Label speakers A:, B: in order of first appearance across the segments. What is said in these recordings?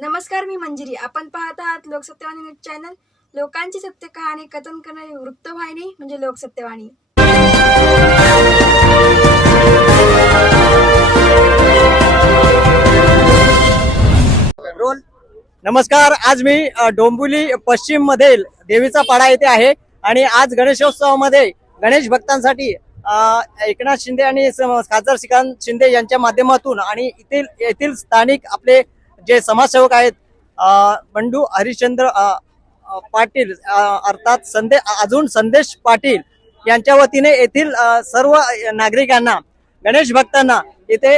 A: नमस्कार मी मंजिरी. आपण पाहत आहात लोकसत्यवाणी न्यूज चॅनल. लोकांची सत्य कहाणी कथन करणारी वृत्तवाहिनी म्हणजे लोकसत्यवाणी.
B: नमस्कार आज मी डोंबुली पश्चिम मधील देवीचा पाडा येथे आहे आणि आज गणेशोत्सवामध्ये गणेश भक्तांसाठी एकनाथ शिंदे आणि खासदार श्रीकांत शिंदे यांच्या माध्यमातून आणि येथील येथील स्थानिक आपले जे समाजसेवक आहेत बंडू हरिश्चंद्र पाटील अर्थात संदे अजून संदेश पाटील यांच्या वतीने येथील सर्व नागरिकांना गणेश भक्तांना इथे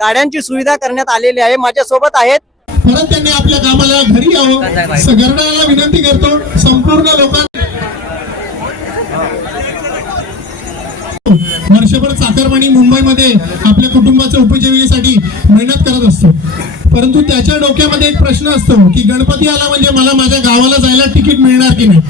B: गाड्यांची सुविधा करण्यात आलेली आहे. माझ्यासोबत आहेत.
C: परत त्यांनी आपल्या कामाला घरी यावं. सगळ्यांना विनंती करतो. संपूर्ण लोकांना वर्षभर चाकरमानी मुंबईमध्ये आपल्या कुटुंबाच्या उपजीविकेसाठी मेहनत करत असतो. परंतु त्याच्या डोक्यामध्ये एक प्रश्न असतो की गणपती आला म्हणजे मला माझ्या गावाला जायला तिकीट मिळणार की नाही?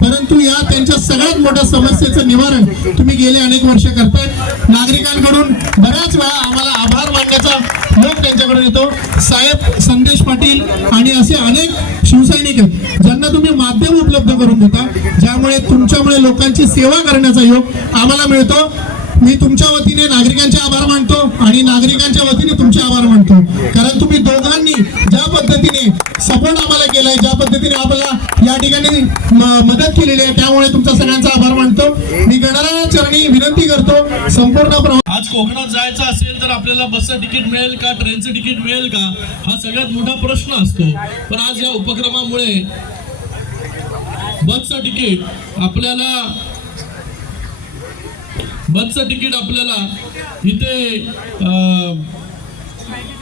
C: परंतु या त्यांच्या सगळ्यात मोठ्या समस्येचं निवारण तुम्ही गेले अनेक वर्ष करताय. नागरिकांकडून बऱ्याच वेळा आम्हाला आभार मानण्याचा योग त्यांच्याकडून येतो. साहेब संदेश पाटील आणि असे अनेक शिवसैनिक आहेत ज्यांना तुम्ही माध्यम उपलब्ध करून देता ज्यामुळे तुमच्यामुळे लोकांची सेवा करण्याचा योग आम्हाला मिळतो. मी तुमच्या वतीने नागरिकांचे आभार मानतो आणि नागरिकांच्या वतीने तुमचे आभार मानतो. कारण तुम्ही दोघांनी ज्या पद्धतीने सपोर्ट आम्हाला केलाय ज्या पद्धतीने आम्हाला या ठिकाणी मदत केलेली आहे त्यामुळे तुमचा सगळ्यांचा आभार मानतो. मी गणराया चरणी विनंती करतो संपूर्ण
D: आज कोकणात जायचं असेल तर आपल्याला बसचं तिकीट मिळेल का ट्रेनचं तिकीट मिळेल का? हा सगळ्यात मोठा प्रश्न असतो. पण आज या उपक्रमामुळे बसचं तिकीट आपल्याला बसचं तिकीट आपल्याला इथे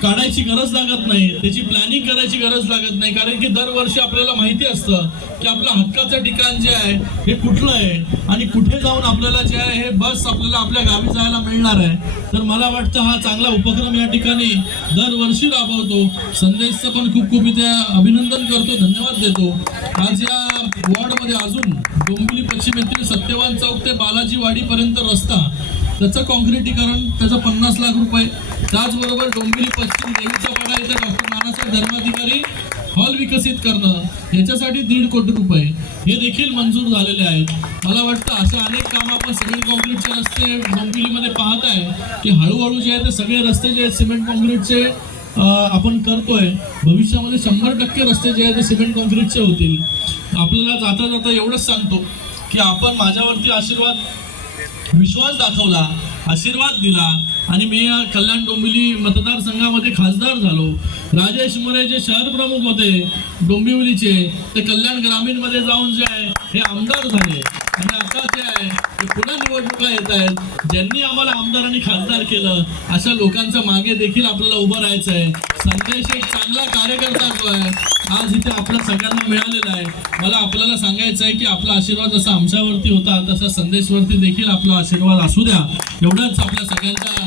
D: काढायची गरज लागत नाही. त्याची प्लॅनिंग करायची गरज लागत नाही. कारण की दरवर्षी आपल्याला माहिती असतं की आपलं हक्काचं ठिकाण जे आहे हे कुठलं आहे? आणि कुठे जाऊन आपल्याला जे आहे हे बस आपल्याला आपल्या गावी जायला मिळणार आहे? तर मला वाटतं हा चांगला उपक्रम या ठिकाणी दरवर्षी राबवतो. संदेशचं पण खूप खूप इथे अभिनंदन करतो. धन्यवाद देतो. आज या वॉर्डमध्ये अजून डोंबिवली पश्चिम येथील सत्यवान चौक ते बालाजी वाडीपर्यंत रस्ता त्याचं कॉन्क्रिटीकरण त्याचं पन्नास लाख रुपये. त्याचबरोबर डोंबिवली पश्चिम देवीचा पाडा इथे डॉक्टर नानासाहेब धर्माधिकारी हॉल विकसित करणं याच्यासाठी दीड कोटी रुपये. हे देखील मंजूर झालेले आहेत. मला वाटतं अशा अनेक कामं आपण सिमेंट कॉन्क्रीटचे रस्ते डोंबिवलीमध्ये पाहत आहे की हळूहळू जे आहे ते सगळे रस्ते जे आहेत सिमेंट कॉन्क्रीटचे आपण करतोय. भविष्यामध्ये शंभर टक्के रस्ते जे आहेत ते सिमेंट कॉन्क्रीटचे होतील. आपल्याला जाता जाता एवढंच सांगतो की आपण माझ्यावरती आशीर्वाद विश्वास दाखवला आशीर्वाद दिला आणि मी या कल्याण डोंबिवली मतदारसंघामध्ये खासदार झालो. राजेश मोरे जे शहर प्रमुख होते डोंबिवलीचे ते कल्याण ग्रामीणमध्ये जाऊन जे आहे हे आमदार झाले. आणि आता जे आहे ते पुन्हा निवडणुका येत आहेत. ज्यांनी आम्हाला आमदार आणि खासदार केलं अशा लोकांचं मागे देखील आपल्याला उभं राहायचं आहे संदेश एक चांगला कार्यकर्ता जो आहे आज इथे आपल्या सगळ्यांना मिळालेला आहे. मला आपल्याला सांगायचं आहे की आपला आशीर्वाद जसा आमच्यावरती होता तसा संदेशवरती देखील आपला आशीर्वाद असू द्या. एवढंच आपल्या सगळ्यांच्या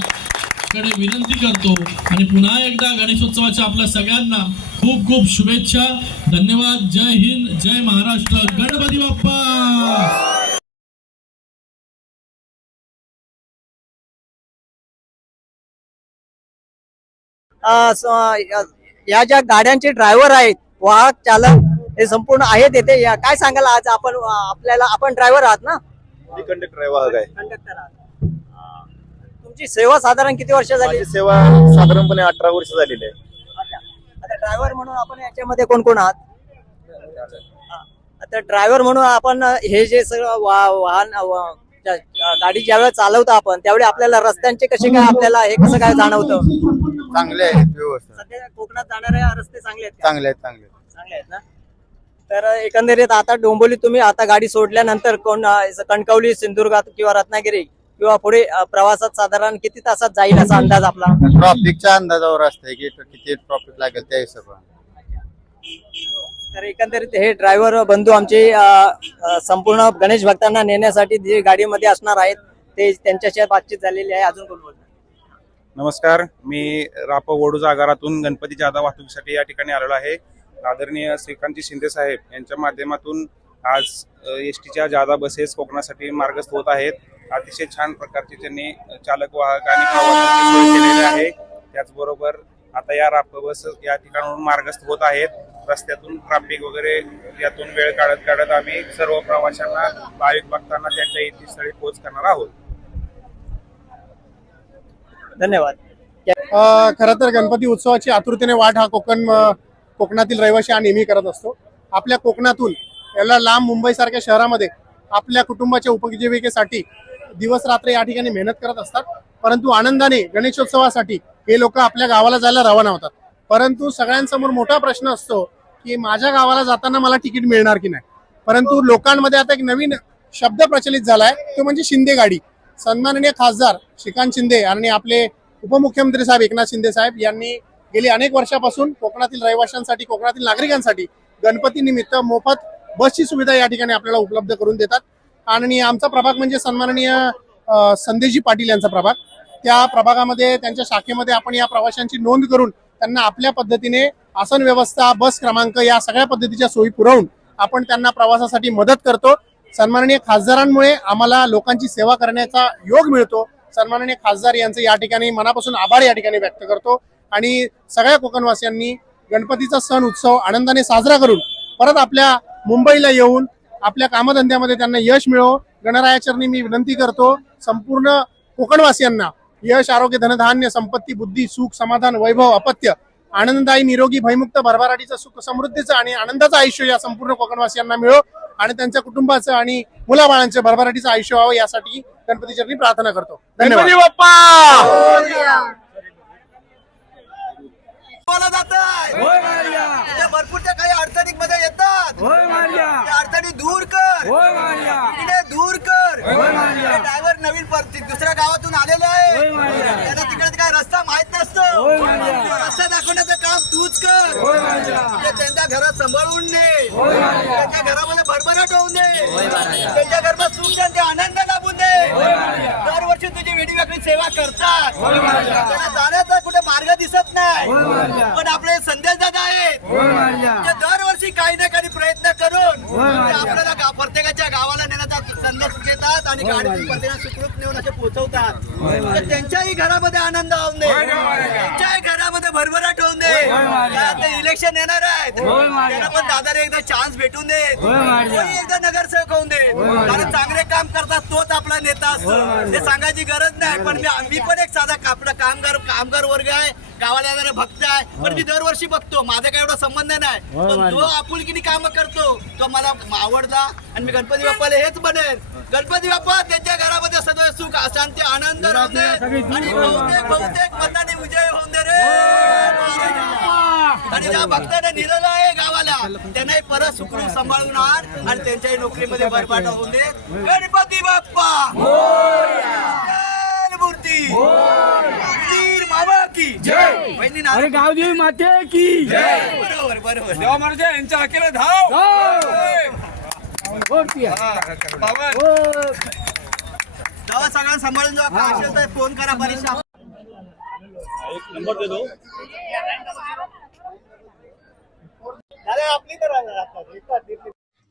D: कडे विनंती करतो. आणि पुन्हा एकदा गणेशोत्सवाच्या आपल्या सगळ्यांना खूप खूप शुभेच्छा. धन्यवाद. जय हिंद. जय महाराष्ट्र. गणपती बाप्पा!
B: या- या ज्या गाड्यांचे ड्रायव्हर आहेत वाहक चालक हे संपूर्ण आहेत येथे. काय सांगाल आज आपण आपल्याला आपण ड्रायव्हर आहात ना?
E: मी कंडक्टर आहे वाहक आहे.
B: कंडक्टर आहात. तुमची सेवा साधारण किती वर्ष झाली?
E: माझी सेवा साधारणपणे अठरा वर्ष झालेली आहे.
B: आता ड्रायव्हर म्हणून आपण याच्यामध्ये कोण कोण आहात? हा. आता ड्रायव्हर म्हणून आपण हे जे सगळं वा- वाहन वा- ज्या- गाडी ज्यावेळेस चालवतो आपण त्यावेळी आपल्याला रस्त्यांचे कसे काय आपल्याला हे कसं काय जाणवतं?
E: चांगले आहेत व्यवस्था
B: सध्या कोकणात जाणारे रस्ते चांगले आहेत का?
E: चांगले आहेत चांगले आहेत.
B: चांगले आहेत ना? तर एकंदरीत आता डोंबोली तुम्ही आता गाडी सोडल्यानंतर कोण अं, कणकवली सिंधुदुर्गात किंवा रत्नागिरी किंवा पुढे अं, प्रवासात साधारण किती तासात जाईल असा अंदाज आपला?
E: ट्रॉफिकच्या अंदाजावर असते की किती ट्रॉफिक लागेल त्या हिशोबाने.
B: तर एकंदरीत हे ड्रायव्हर बंधू आमचे अं, अं, संपूर्ण गणेश भक्तांना नेण्यासाठी जे गाडीमध्ये असणार आहेत ते त्यांच्याशी बातचीत झालेली आहे. अजून कोण बोलणार?
F: नमस्कार मी राप वडू जागारातून गणपती जादा वाहतुकीसाठी या ठिकाणी आलेलो आहे. आदरणीय श्रीकांतजी शिंदे साहेब यांच्या माध्यमातून आज एस टीच्या जादा बसेस कोकणासाठी मार्गस्थ होत आहेत. अतिशय छान प्रकारचे त्यांनी चालक वाहक आणि सोय केलेली आहे. त्याचबरोबर आता या राप बस या ठिकाणाहून मार्गस्थ होत आहेत. रस्त्यातून ट्रॅफिक वगैरे यातून वेळ काढत काढत आम्ही सर्व प्रवाशांना भाविक भक्तांना त्यांच्या इतिस्थळी पोहोच करणार आहोत.
B: धन्यवाद.
C: खर खरं तर गणपती उत्सवाची आतुरतेने वाट हा कोकण कोकणातील रहिवासी हा नेहमी करत असतो. आपल्या कोकणातून याला लांब मुंबईसारख्या शहरामध्ये आपल्या कुटुंबाच्या उपजीविकेसाठी दिवस रात्र या ठिकाणी मेहनत करत असतात. परंतु आनंदाने गणेशोत्सवासाठी हे लोक आपल्या गावाला जायला रवाना होतात. परंतु सगळ्यांसमोर मोठा प्रश्न असतो की माझ्या गावाला जाताना मला तिकीट मिळणार की नाही? परंतु लोकांमध्ये आता एक नवीन शब्द प्रचलित झालाय तो म्हणजे शिंदे गाडी. सन्माननीय खासदार श्रीकांत शिंदे आणि आपले उपमुख्यमंत्री साहेब एकनाथ शिंदे साहेब यांनी गेली अनेक वर्षापासून कोकणातील रहिवाशांसाठी कोकणातील नागरिकांसाठी गणपती निमित्त मोफत बसची सुविधा या ठिकाणी आपल्याला उपलब्ध करून देतात. आणि आमचा प्रभाग म्हणजे सन्माननीय संदेशजी पाटील यांचा प्रभाग. त्या प्रभागामध्ये त्यांच्या शाखेमध्ये आपण या प्रवाशांची नोंद करून त्यांना आपल्या पद्धतीने आसन व्यवस्था बस क्रमांक या सगळ्या पद्धतीच्या सोयी पुरवून आपण त्यांना प्रवासासाठी मदत करतो. सन्माननीय खासदारांमुळे आम्हाला लोकांची सेवा करण्याचा योग मिळतो. सन्माननीय खासदार यांचे या ठिकाणी मनापासून आभार या ठिकाणी व्यक्त करतो. आणि सगळ्या कोकणवासियांनी गणपतीचा सण उत्सव आनंदाने साजरा करून परत आपल्या मुंबईला येऊन आपल्या कामधंद्यामध्ये त्यांना यश मिळो. गणरायाचरणी मी विनंती करतो संपूर्ण कोकणवासियांना यश आरोग्य धनधान्य संपत्ती बुद्धी सुख समाधान वैभव अपत्य आनंददायी निरोगी भयमुक्त भरभराटीचं सुख समृद्धीचं आणि आनंदाचं आयुष्य या संपूर्ण कोकणवासियांना मिळो. आणि त्यांच्या कुटुंबाचं आणि मुलाबाळांचं भरभराटीचं आयुष्य व्हावं यासाठी गणपती चरणी प्रार्थना करतो. धन्यवाद.
G: बोला जाताय. ते भरपूर त्या काही अडचणी मध्ये येतात त्या अडचणी दूर कर. इकडे दूर कर. ड्रायव्हर नवीन परत दुसऱ्या गावातून आलेले आहे त्यांना तिकडे काय रस्ता माहीत नसतो. रस्ता दाखवण्याचं काम तूच कर. त्यांच्या घरात सांभाळून दे भरभराट होऊन दे. त्यांच्या घरात सुख शांती आनंद लाभून दे. दरवर्षी तुझी वेगळी वेगळी सेवा करतात. त्यांना जाण्याचा कुठे मार्ग दिसत नाही. पण आपले संदेश दादा आहेत. ते दरवर्षी काही ना काही प्रयत्न करून आपल्याला प्रत्येकाच्या गावाला संदेश देतात आणि गाडी प्रत्येकाला सुखरूप नेऊन असे पोहोचवतात तर त्यांच्याही घरामध्ये आनंद होऊन दे. त्यांच्याही घरामध्ये भरभराट होऊन दे. आता इलेक्शन येणार आहेत. त्यांना पण दादाने एकदा चान्स भेटून दे. एकदा नगरसेवक होऊन दे. कारण चांगले काम करतात तोच आपला नेता असतो. हे सांगायची गरज नाही पण मी मी पण एक साधा आपला कामगार कामगार वर्ग आहे गावाला येणारे भक्त आहे. पण मी दरवर्षी बघतो माझा काही एवढा संबंध नाही. पण जो आपुलकीने काम करतो तो मला आवडला आणि मी गणपती बाप्पाला हेच बनेल. गणपती बाप्पा त्यांच्या घरामध्ये सदैव सुख शांती आनंद राहून दे आणि बहुतेक बहुतेक मताने विजय होऊन दे रे आणि ज्या भक्ताने दिलेलं आहे गावाला त्यांनाही परत सुखरूप सांभाळून आण आणि त्यांच्याही नोकरीमध्ये भरपाट होऊन दे गणपती बाप्पा! मूर्ती!
H: अरे गावदेवी माते की!
G: बरोबर बरोबर.
H: महाराज यांच्या हाकेला धाव! वरती आहे.
G: तेव्हा सगळ्यांना सांभाळून जेव्हा काय असेल तर फोन करा परीक्षा.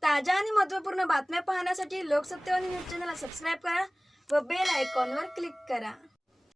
A: ताज्या आणि महत्त्वपूर्ण बातम्या पाहण्यासाठी लोकसत्तेवाणी न्यूज चॅनलला सबस्क्राईब करा व बेल आयकॉनवर क्लिक करा.